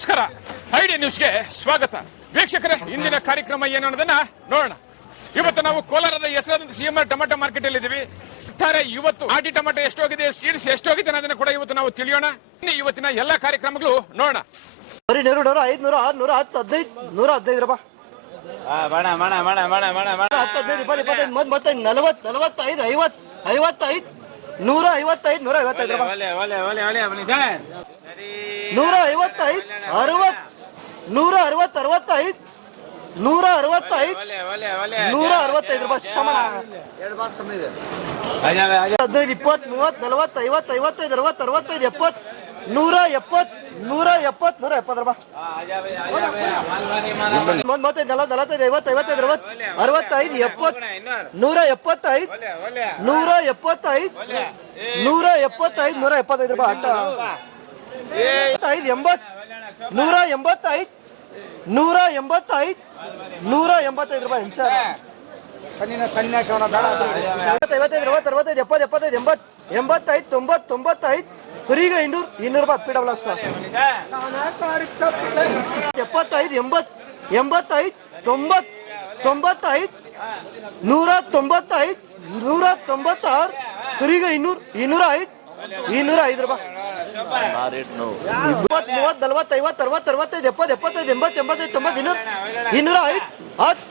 ನಮಸ್ಕಾರ. ಐಡಿ ನ್ಯೂಸ್ಗೆ ಸ್ವಾಗತ. ವೀಕ್ಷಕರೇ ಇಂದಿನ ಕಾರ್ಯಕ್ರಮ ಏನು ಅನ್ನೋದನ್ನ ನೋಡೋಣ. ಇವತ್ತು ನಾವು ಕೋಲಾರದ ಹೆಸರಾದಂತ ಆರ್ ಟೊಮೆಟೊ ಮಾರ್ಕೆಟ್ ಅಲ್ಲಿ ಇದೀವಿ ಒಟ್ಟಾರೆ ಇವತ್ತು ಆಟಿ ಟೊಮೆಟೊ ಎಷ್ಟೋಗಿದೆ ಸೀಡ್ಸ್ ಎಷ್ಟೋಗಿದೆ ಅನ್ನೋದನ್ನ ಕೂಡ ಇವತ್ತು ನಾವು ತಿಳಿಯೋಣ. ಇನ್ನು ಇವತ್ತಿನ ಎಲ್ಲಾ ಕಾರ್ಯಕ್ರಮಗಳು ನೋಡೋಣ. ಬರೀ ನೂರು ನೂರು ಐದ್ನೂರ ಆರ್ನೂರ ಹತ್ತು ಹದಿನೈದು ನೂರ ಹದಿನೈದು ರೂಪಾಯಿ. ಆ, ಬಣ ಬಣ ಬಣ ಬಣ ಬಣ ಬಣ ಹತ್ತು ಹದಿನೈದು ಇಪ್ಪತ್ತು ಇಪ್ಪತ್ತೈದು ಮೂವತ್ತು ಮೂವತ್ತೈದು ನಲವತ್ತು ನಲವತ್ತೈದು ಐವತ್ತು ಐವತ್ತೈದು ನೂರ ಐವತ್ತೈದು ನೂರ ಐವತ್ತೈದು ರೂಪಾಯಿ. ಒಲೆ ಒಲೆ ಒಲೆ ಒಲೆ ಬನ್ನಿ ಸರ್ ಸರಿ. ನೂರ ಐವತ್ತೈದು ಅರವತ್ತು ನೂರ ಅರವತ್ ಅರವತ್ತೈದು ನೂರ ಅರವತ್ತೈದು ನೂರ ಅರವತ್ತೈದು ರೂಪಾಯಿ ಶ್ರಮಣ ಹದಿನೈದು ಇಪ್ಪತ್ತು ಮೂವತ್ತು ನಲವತ್ತು ಐವತ್ತು ಐವತ್ತೈದು ಅರವತ್ತು ಅರವತ್ತೈದು ಎಪ್ಪತ್ತು ನೂರ ಎಪ್ಪತ್ತು ನೂರ ಎಪ್ಪತ್ತು ನೂರ ಎಪ್ಪತ್ತು ರೂಪಾಯಿ ಮೂವತ್ತೈದು ನಲವತ್ತು ನಲವತ್ತೈದು ಐವತ್ತು ಐವತ್ತೈದು ಅರವತ್ತು ಅರವತ್ತೈದು ಎಪ್ಪತ್ತು ನೂರ ಎಪ್ಪತ್ತೈದು ನೂರ ಎಪ್ಪತ್ತೈದು ನೂರ ಎಪ್ಪತ್ತೈದು ನೂರ ಎಪ್ಪತ್ತೈದು ರೂಪಾಯಿ ಅಟ್ಟ ಐದು ಎಂಬತ್ತು ನೂರ ಎಂಬತ್ತೈದು ನೂರ ಎಂಬತ್ತೈದು ನೂರ ಎಂಬತ್ತೈದು ರೂಪಾಯಿ ಸರ್. ಐವತ್ತೈದು ಅರವತ್ತು ಅರವತ್ತೈದು ಎಪ್ಪತ್ತು ಎಪ್ಪತ್ತೈದು ಎಂಬತ್ತು ಎಂಬತ್ತೈದು ತೊಂಬತ್ತು ತೊಂಬತ್ತೈದು ಫ್ರೀಗ ಇನ್ನೂರು ಇನ್ನೂರು ರೂಪಾಯಿ ಪಿ ಸರ್. ಎಪ್ಪತ್ತೈದು ಎಂಬತ್ತು ಎಂಬತ್ತೈದು ತೊಂಬತ್ತು ತೊಂಬತ್ತೈದು ನೂರ ತೊಂಬತ್ತೈದು ನೂರ ತೊಂಬತ್ತಾರು ಫ್ರೀಗ ಇನ್ನೂರು ಇನ್ನೂರ ಐದು ಇನ್ನೂರ ಐದು ರೂಪಾಯಿ. ಇಪ್ಪತ್ತು ಮೂವತ್ತು ನಲವತ್ತು ಐವತ್ತು ಅರವತ್ತು ಅರವತ್ತೈದು ಎಪ್ಪತ್ತು ಎಪ್ಪತ್ತೈದು ಎಂಬತ್ತು ಎಂಬತ್ತೈದು ತೊಂಬತ್ತು ಇನ್ನೂರ ಇನ್ನೂರ ಐದು ಹತ್ತು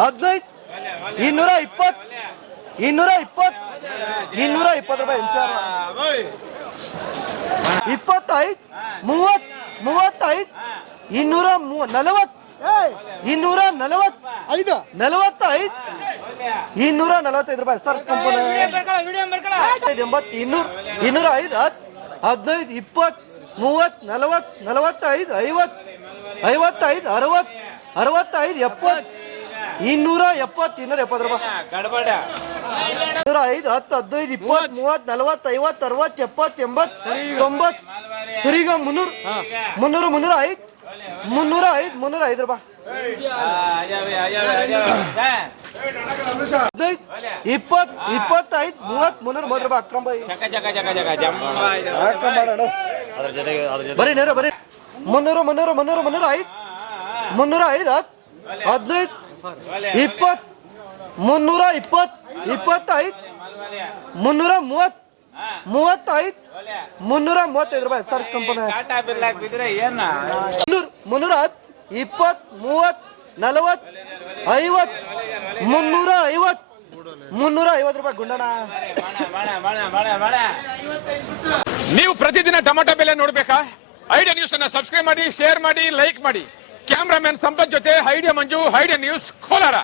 ಹದಿನೈದು ಇನ್ನೂರ ಇಪ್ಪತ್ತು ಇನ್ನೂರ ಇಪ್ಪತ್ತು ಇನ್ನೂರ ಇಪ್ಪತ್ತು ರೂಪಾಯಿ ಇನ್ಸಾರ ಇಪ್ಪತ್ತೈದು ಮೂವತ್ತು ಮೂವತ್ತೈದು ಇನ್ನೂರ ನಲವತ್ತು ಇನ್ನೂರ ನಲವತ್ತು ಐದು. ನಲವತ್ತೈದು ಇನ್ನೂರ ನಲವತ್ತೈದು ರೂಪಾಯಿ. ಸರ್ ಎಂಬತ್ತು ಇನ್ನೂರು ಇನ್ನೂರ ಐದು ಹತ್ತು ಹದಿನೈದು ಇಪ್ಪತ್ತು ಮೂವತ್ತು ನಲವತ್ತು ನಲವತ್ತೈದು ಐವತ್ತು ಐವತ್ತೈದು ಅರವತ್ತು ಅರವತ್ತೈದು ಎಪ್ಪತ್ತು ಇನ್ನೂರ ಎಪ್ಪತ್ತು ಇನ್ನೂರ ಎಪ್ಪತ್ತು ರೂಪಾಯಿ. ನೂರ ಐದು ಹತ್ತು ಹದಿನೈದು ಇಪ್ಪತ್ತು ಮೂವತ್ತು. ನಲವತ್ತು ಐವತ್ತು ಅರವತ್ತು ಎಪ್ಪತ್ತು ಎಂಬತ್ತು ತೊಂಬತ್ತು. ಸುರಿಗ ಮುನ್ನೂರು ಮುನ್ನೂರು ಮುನ್ನೂರ ಐದು ಮುನ್ನೂರ ಐದು ಮುನ್ನೂರ ಐದು ರೂಪಾಯಿ ಇಪ್ಪತ್ತು ಇಪ್ಪತ್ತೈದು ಮೂವತ್ ಮುನ್ನೂರ ರೂಪಾಯಿ. ಅಕ್ರಮ ಬರೀ ನೇರ ಬರೀ ಮುನ್ನೂರು ಮುನ್ನೂರು ಮುನ್ನೂರು ಮುನ್ನೂರ ಐದು. ಮುನ್ನೂರ ಐದು ಹತ್ತು. ಹದಿನೈದು ಇಪ್ಪತ್ ಮುನ್ನೂರ ಇಪ್ಪತ್ ಇಪ್ಪತ್ತೈದು ಮುನ್ನೂರ ಮೂವತ್ ಮೂವತ್ತೈದು ಮುನ್ನೂರ ಮೂವತ್ತೈದು ರೂಪಾಯಿ. Sir company. ಟಾಟಾ ಬಿರ್ಲಾ ಬಿದ್ರೆ ಏನ? ಮುನ್ನೂರು ಮುನ್ನೂರ ಹತ್ತು ಇಪ್ಪತ್ ಮೂವತ್ ನಲವತ್ತು ಐವತ್ತು ಮುನ್ನೂರ ಐವತ್ತು ಮುನ್ನೂರ ಐವತ್ತು ರೂಪಾಯಿ ಮಣ ನೀವು ಪ್ರತಿದಿನ ಟೊಮೆಟೊ ಬೆಲೆ ನೋಡ್ಬೇಕಾ? ಐಡಿಯಾ ನ್ಯೂಸ್ ಅನ್ನ ಸಬ್ಸ್ಕ್ರೈಬ್ ಮಾಡಿ, ಶೇರ್ ಮಾಡಿ, ಲೈಕ್ ಮಾಡಿ. ಕ್ಯಾಮ್ರಾಮನ್ ಸಂಪತ್ ಜೊತೆ, idea Manju, idea news Kolar.